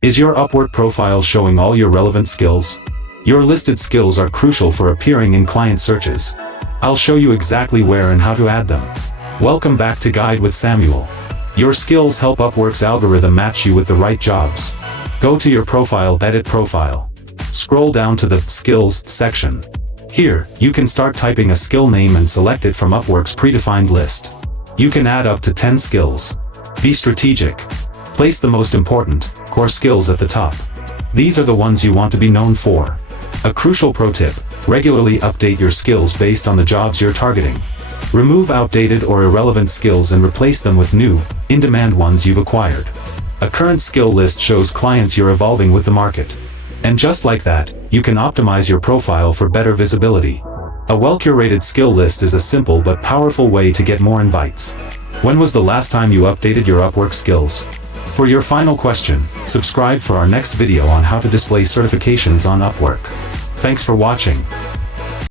Is your Upwork profile showing all your relevant skills? Your listed skills are crucial for appearing in client searches. I'll show you exactly where and how to add them. Welcome back to Guide with Samuel. Your skills help Upwork's algorithm match you with the right jobs. Go to your profile, edit profile. Scroll down to the Skills section. Here, you can start typing a skill name and select it from Upwork's predefined list. You can add up to 10 skills. Be strategic. Place the most important, core skills at the top. These are the ones you want to be known for. A crucial pro tip: regularly update your skills based on the jobs you're targeting. Remove outdated or irrelevant skills and replace them with new, in-demand ones you've acquired. A current skill list shows clients you're evolving with the market. And just like that, you can optimize your profile for better visibility. A well-curated skill list is a simple but powerful way to get more invites. When was the last time you updated your Upwork skills? For your final question, subscribe for our next video on how to display certifications on Upwork. Thanks for watching.